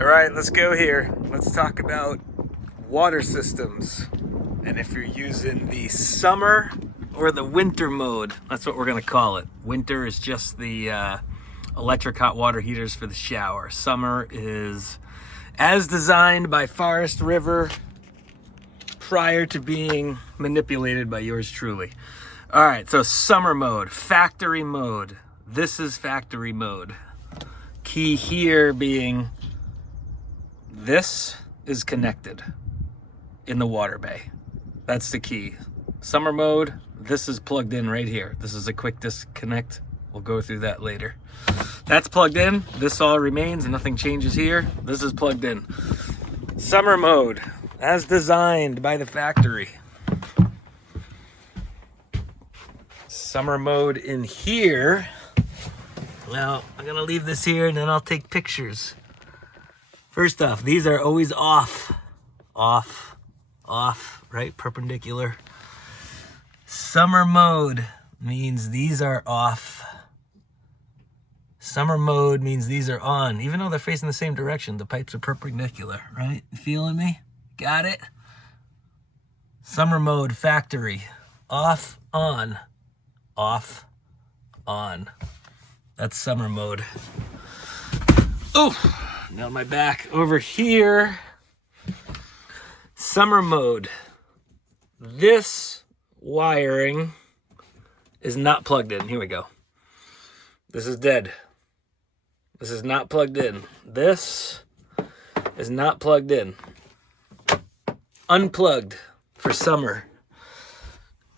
All right, let's go here. Let's talk about water systems. And if you're using the summer or the winter mode, that's what we're gonna call it. Winter is just the electric hot water heaters for the shower. Summer is as designed by Forest River prior to being manipulated by yours truly. All right, so summer mode, factory mode. This is factory mode. Key here being this is connected in the water bay. That's the key. Summer mode, this is plugged in right here. This is a quick disconnect. We'll go through that later. That's plugged in. This all remains. Nothing changes here. This is plugged in. Summer mode, as designed by the factory. Summer mode in here. Well, I'm gonna leave this here and then I'll take pictures. First off, these are always off. Off, right? Perpendicular. Summer mode means these are off. Summer mode means these are on. Even though they're facing the same direction, the pipes are perpendicular, right? You feeling me? Got it? Summer mode, factory. Off, on. Off, on. That's summer mode. Oh, nailed my back. Over here, summer mode. This wiring is not plugged in. Here we go. This is dead. This is not plugged in. This is not plugged in. Unplugged for summer.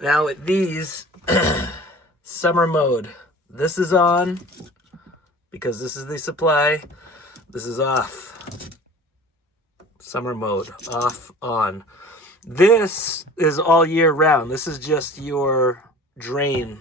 Now with these, summer mode. This is on because this is the supply. This is off. Summer mode, off, on. This is all year round. This is just your drain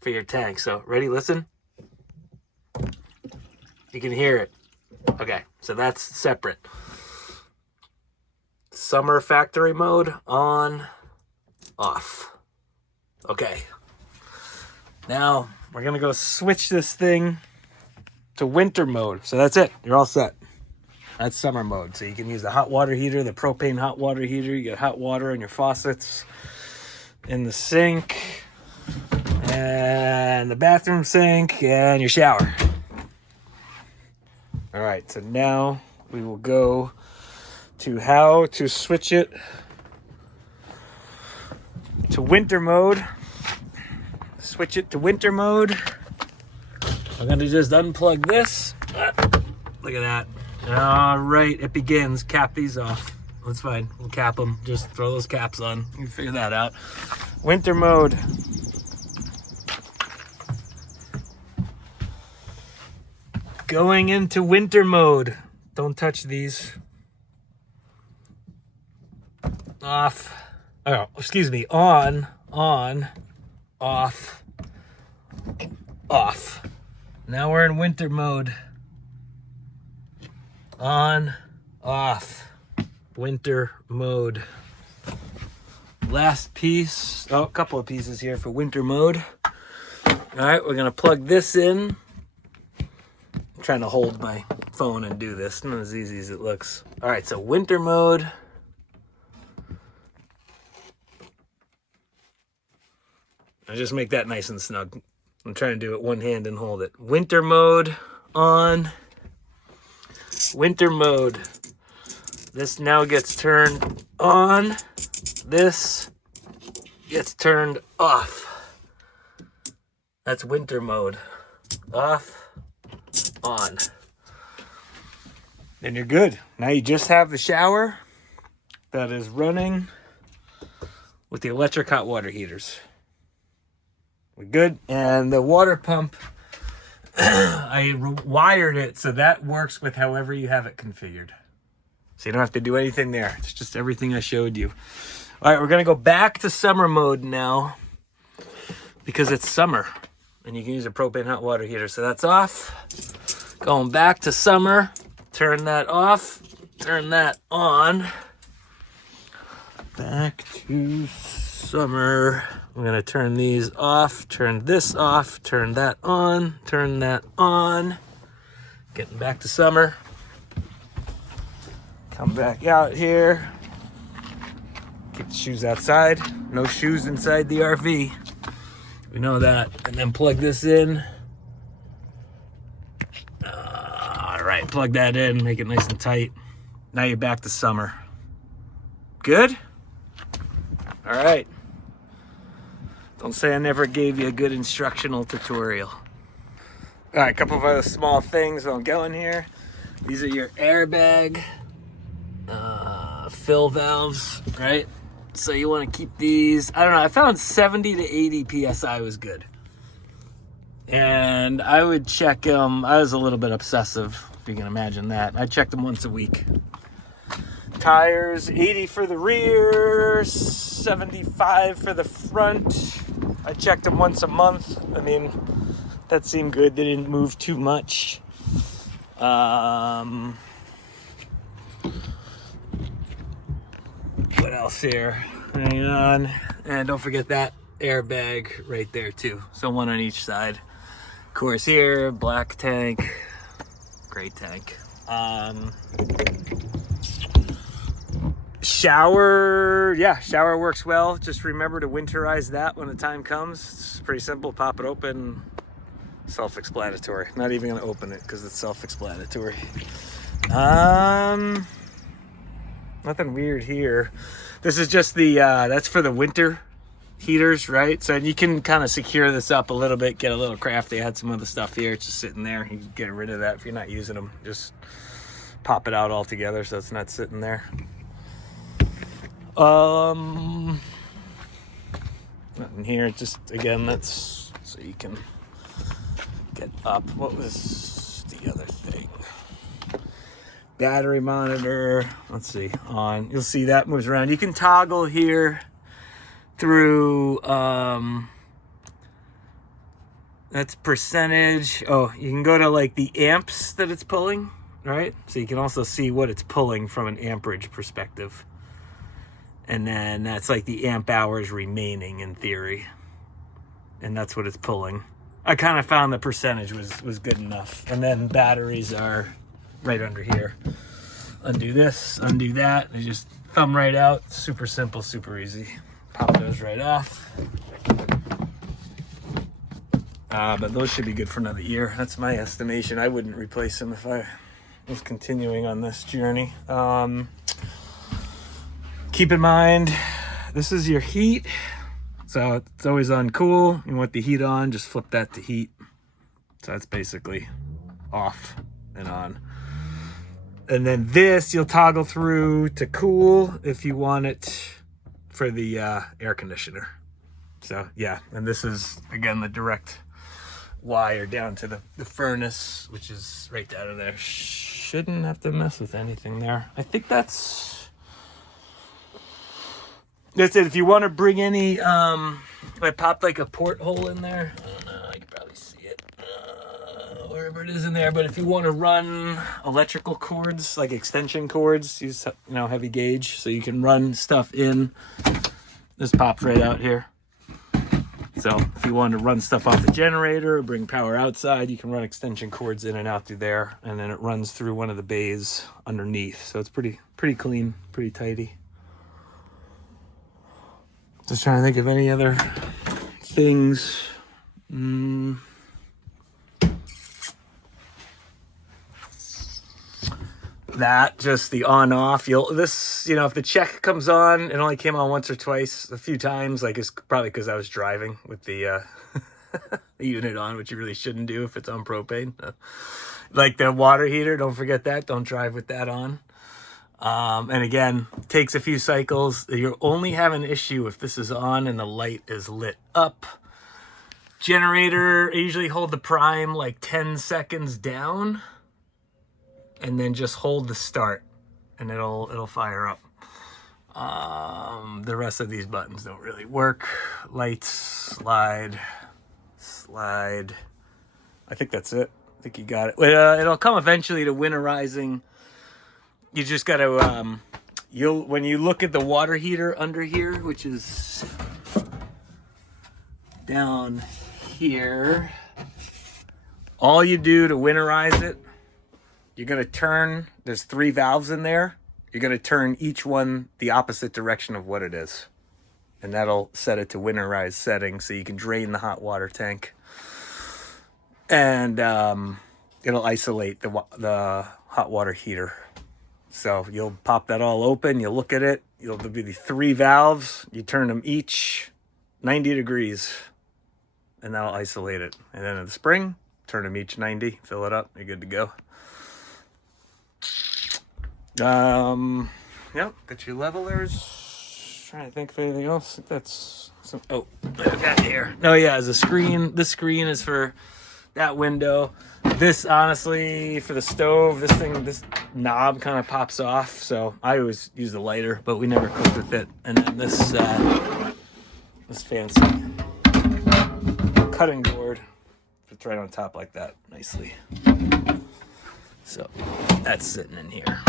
for your tank. So ready, listen. You can hear it. Okay, so that's separate. Summer factory mode, on, off. Okay. Now, we're gonna go switch this thing to winter mode. So that's it, you're all set. That's summer mode. So you can use the hot water heater, the propane hot water heater. You get hot water in your faucets, in the sink, and the bathroom sink, and your shower. All right, so now we will go to how to switch it to winter mode. Switch it to winter mode. I'm gonna just unplug this. Look at that. All right, it begins. Cap these off. That's fine, we'll cap them. Just throw those caps on. You can figure that out. Winter mode. Going into winter mode. Don't touch these. Off. Oh, excuse me. On, off, off. Now we're in winter mode. On, off. Winter mode. Last piece. Oh, a couple of pieces here for winter mode. All right, we're gonna plug this in. I'm trying to hold my phone and do this. Not as easy as it looks. All right, so winter mode. I just make that nice and snug. I'm trying to do it one hand and hold it. Winter mode on. Winter mode. This now gets turned on. This gets turned off. That's winter mode. Off, on. And you're good. Now you just have the shower that is running with the electric hot water heaters. We're good. And the water pump, I wired it so that works with however you have it configured. So you don't have to do anything there. It's just everything I showed you. All right, we're going to go back to summer mode now because it's summer and you can use a propane hot water heater. So that's off. Going back to summer. Turn that off. Turn that on. Back to summer. I'm gonna turn these off, turn this off, turn that on, turn that on. Getting back to summer. Come back out here. Keep the shoes outside. No shoes inside the RV. We know that. And then plug this in. All right, plug that in, make it nice and tight. Now you're back to summer. Good? All right. Don't say I never gave you a good instructional tutorial. All right, a couple of other small things while I'm going here. These are your airbag fill valves, right? So you want to keep these, I don't know, I found 70 to 80 PSI was good. And I would check them, I was a little bit obsessive, if you can imagine that. I checked them once a week. Tires, 80 for the rear, 75 for the front. I checked them once a month. I mean, that seemed good. They didn't move too much. What else here? Hang on. And don't forget that airbag right there too. So one on each side. Of course here, black tank, gray tank. Shower, yeah, shower works well. Just remember to winterize that when the time comes. It's pretty simple. Pop it open. Self-explanatory. Not even gonna open it because it's self-explanatory. Nothing weird here. This is just the that's for the winter heaters, right? So you can kind of secure this up a little bit, get a little crafty. I had some other stuff here, it's just sitting there. You can get rid of that if you're not using them. Just pop it out altogether so it's not sitting there. Nothing here. Just again, that's so you can get up. What was the other thing? Battery monitor. Let's see, on. You'll see that moves around. You can toggle here through that's percentage. Oh, you can go to like the amps that it's pulling, right? So you can also see what it's pulling from an amperage perspective. And then that's like the amp hours remaining in theory. And that's what it's pulling. I kind of found the percentage was good enough. And then batteries are right under here. Undo this, undo that. They just thumb right out. Super simple, super easy. Pop those right off. But those should be good for another year. That's my estimation. I wouldn't replace them if I was continuing on this journey. Keep in mind, this is your heat. So it's always on cool. You want the heat on, just flip that to heat. So that's basically off and on. And then this you'll toggle through to cool if you want it for the air conditioner. So yeah, and this is again the direct wire down to the furnace, which is right down in there. Shouldn't have to mess with anything there. I think that's it. If you want to bring any, I popped like a porthole in there. I don't know, I can probably see it, wherever it is in there. But if you want to run electrical cords, like extension cords, use heavy gauge, so you can run stuff in. This pops right out here. So if you want to run stuff off the generator or bring power outside, you can run extension cords in and out through there, and then it runs through one of the bays underneath. So it's pretty clean, pretty tidy. Just trying to think of any other things. That just the on off. If the check comes on, it only came on once or twice, a few times. Like it's probably because I was driving with the the unit on, which you really shouldn't do if it's on propane. Like the water heater, don't forget that. Don't drive with that on. And again, takes a few cycles. You'll only have an issue if this is on and the light is lit up. Generator, I usually hold the prime like 10 seconds down and then just hold the start and it'll fire up. The rest of these buttons don't really work. Lights, slide. I think that's it. I think you got it. It'll come eventually to winterizing. You just got to, when you look at the water heater under here, which is down here, all you do to winterize it, you're going to turn, there's 3 valves in there. you're going to turn each one the opposite direction of what it is. And that'll set it to winterized setting so you can drain the hot water tank. And it'll isolate the hot water heater. So you'll pop that all open, you'll look at it, there'll be the 3 valves, you turn them each 90 degrees, and that'll isolate it. And then in the spring, turn them each 90, fill it up, you're good to go. Yep, got your levelers. Trying to think of anything else. That's some. Oh, I've got here. Oh yeah, as a screen. This screen is for that window. This, honestly, for the stove. This knob kind of pops off. So I always use the lighter, but we never cooked with it. And then this fancy cutting board. It's right on top like that, nicely. So that's sitting in here.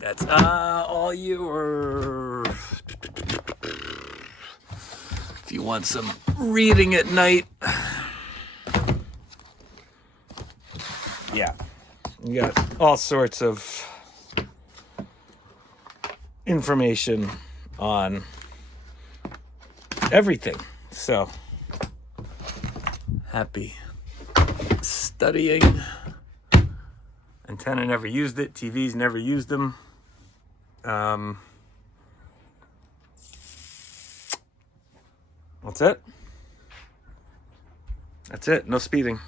That's all your. If you want some reading at night, yeah, you got all sorts of information on everything. So happy studying. Antenna never used it. TVs never used them. That's it. No speeding.